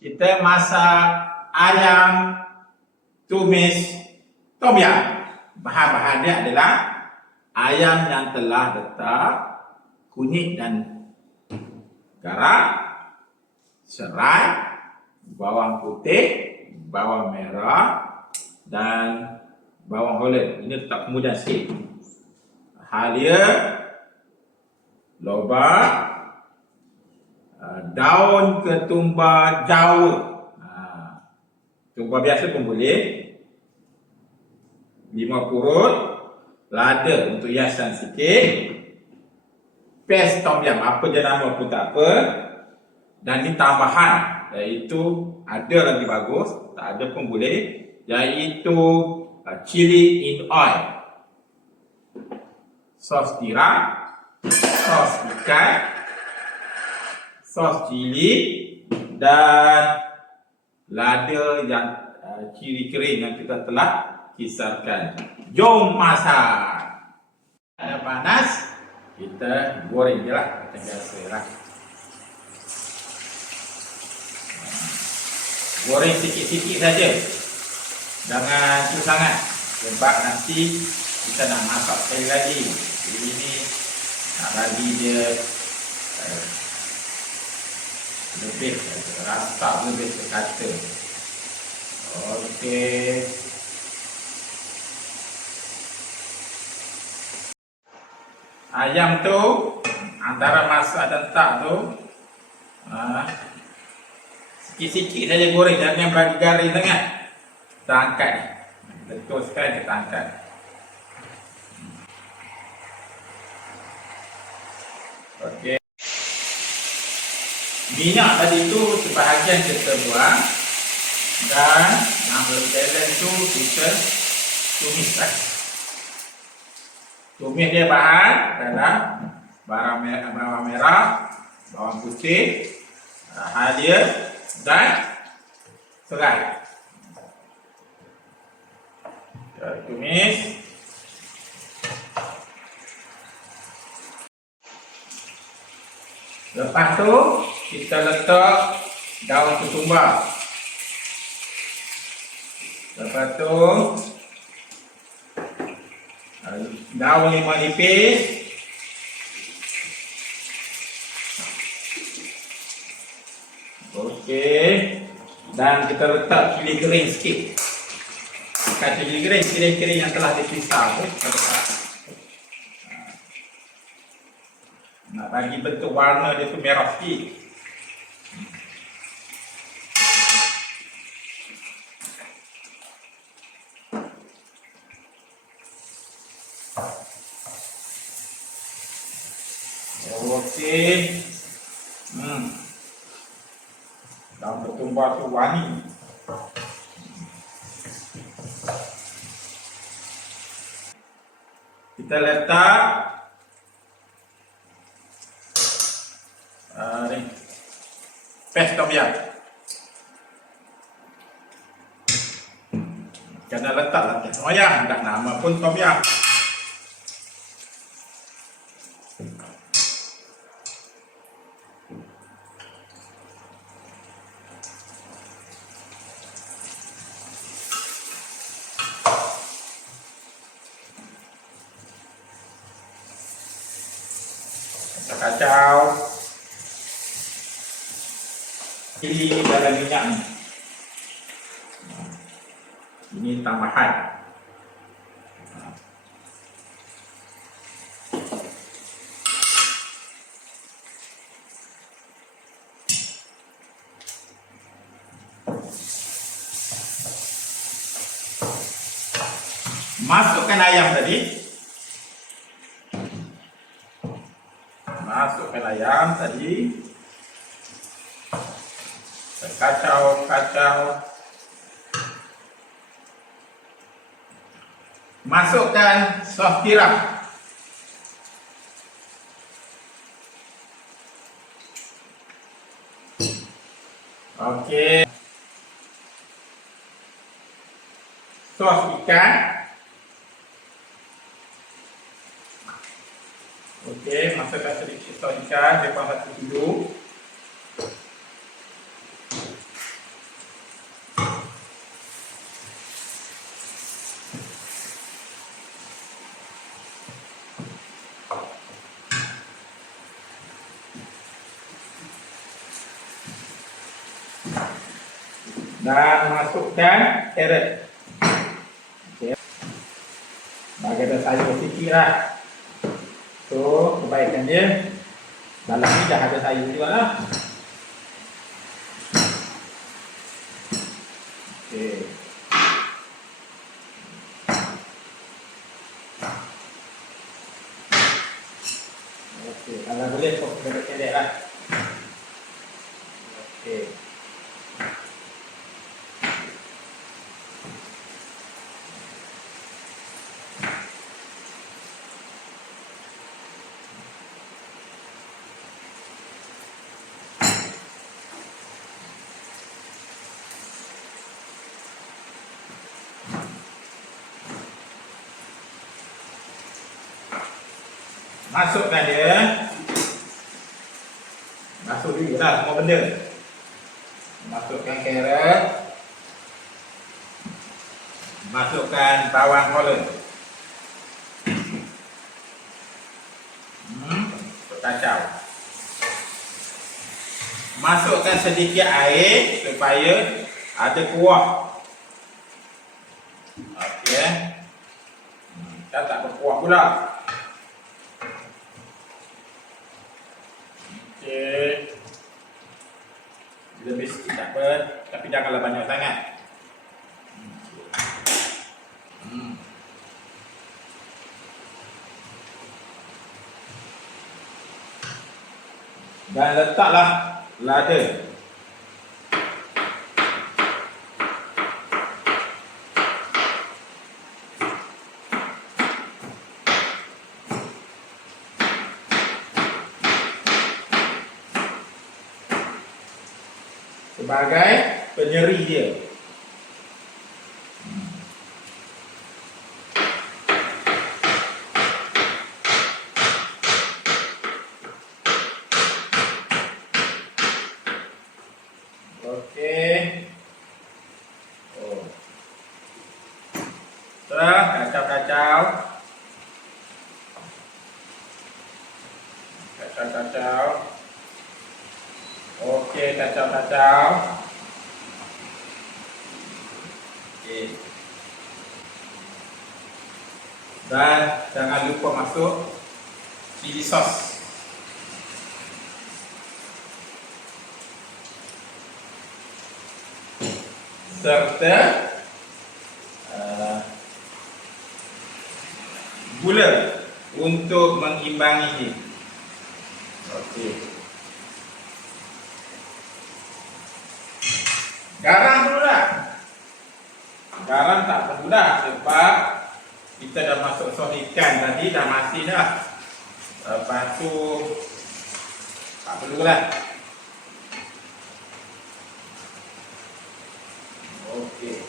kita masak ayam tumis tom yum. Bahan-bahan dia adalah ayam yang telah letak kunyit dan garam, serai, bawang putih, bawang merah dan bawang holland. Ini letak kemudian sikit. Halia, lobak, daun ketumbar Jawa. Ketumbar biasa pun boleh. 5 purut, lada untuk hiasan sikit. Paste tom yum, apa je nama pun tak apa. Dan ni tambahan, iaitu ada lagi bagus, tak ada pun boleh, iaitu chili in oil. Sos tiram, sos ikan, sos cili dan lada yang cili kering yang kita telah kisarkan. Jom masak. Ada panas, kita goreng je lah macam biasa lah. Goreng sikit-sikit saja, jangan tu sangat sebab nanti kita nak masak sekali lagi. Jadi ini nak bagi dia lebih rasa, lebih terkata. Okey. Ayam tu antara masak dan tak tu sikit-sikit saja goreng, jangan bagi garing sangat. Kita angkat ni. Betul sekali kita angkat. Okey. Minyak tadi tu sebahagian kita buang dan yang berbalance tu kita tumiskan. Tumis dia bahan dalam bawang merah, bawang putih, halia dan serai. Kita tumis. Lepas tu kita letak daun ketumbar. Lepas tu daun limau nipis. Okey. Dan kita letak cili kering sikit. Bukan cili kering yang telah dipisah tu. Nak bagi bentuk warna dia tu merah sikit. Okey. Daun ketumbar tu wangi. Kita letak ni paste tom yum. Kena letaklah tom yum, dah nama pun tom yum. Kita kacau. Cili dalam minyak ni. Ini tambahan. Masukkan ayam tadi. Masukkan ayam tadi. Kacau. Masukkan sos tiram. Okey. Sos ikan. Okey, masukkan sedikit sos ikan depan satu hidung. Dan masukkan carrot. Okay. Bagi ada sayur sikit lah. So, kebaikan dia dalam ni dah ada sayur juga lah. Okay. Okay, kalau boleh kau kena carrot lah. Okay. Masukkan dia. Masuk dulu lah semua benda. Masukkan carrot. Masukkan bawang holland. Kacau. Masukkan sedikit air supaya ada kuah. Okey. Dah tak berkuah pula. Okey. Lebih sikit tak apa, tapi janganlah banyak sangat. Dan letaklah lada. Sebagai penyeri dia. Okey. Setelah kacau-kacau. Kacau-kacau. Okey, kacau-kacau. Okey. Dan jangan lupa masuk chili sauce. Serta gula untuk mengimbangi dia. Okey. Garam dulu lah. Garam tak perlu dah sebab kita dah masuk sos ikan tadi, dah masin dah. Lepas tu tak perlu lah. Okey.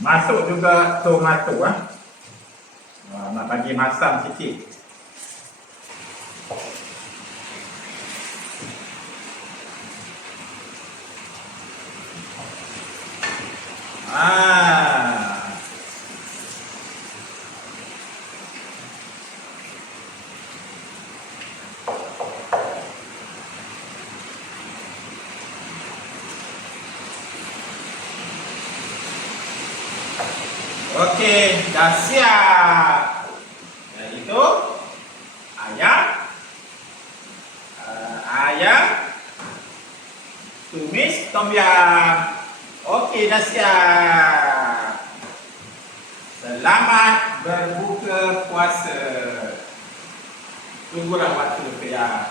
Masuk juga tomato nak bagi masam sikit. Okey, dah siap. Iaitu ayam tumis tom yum. Okey, dah siap. Selamat berbuka puasa. Tunggulah waktu ya.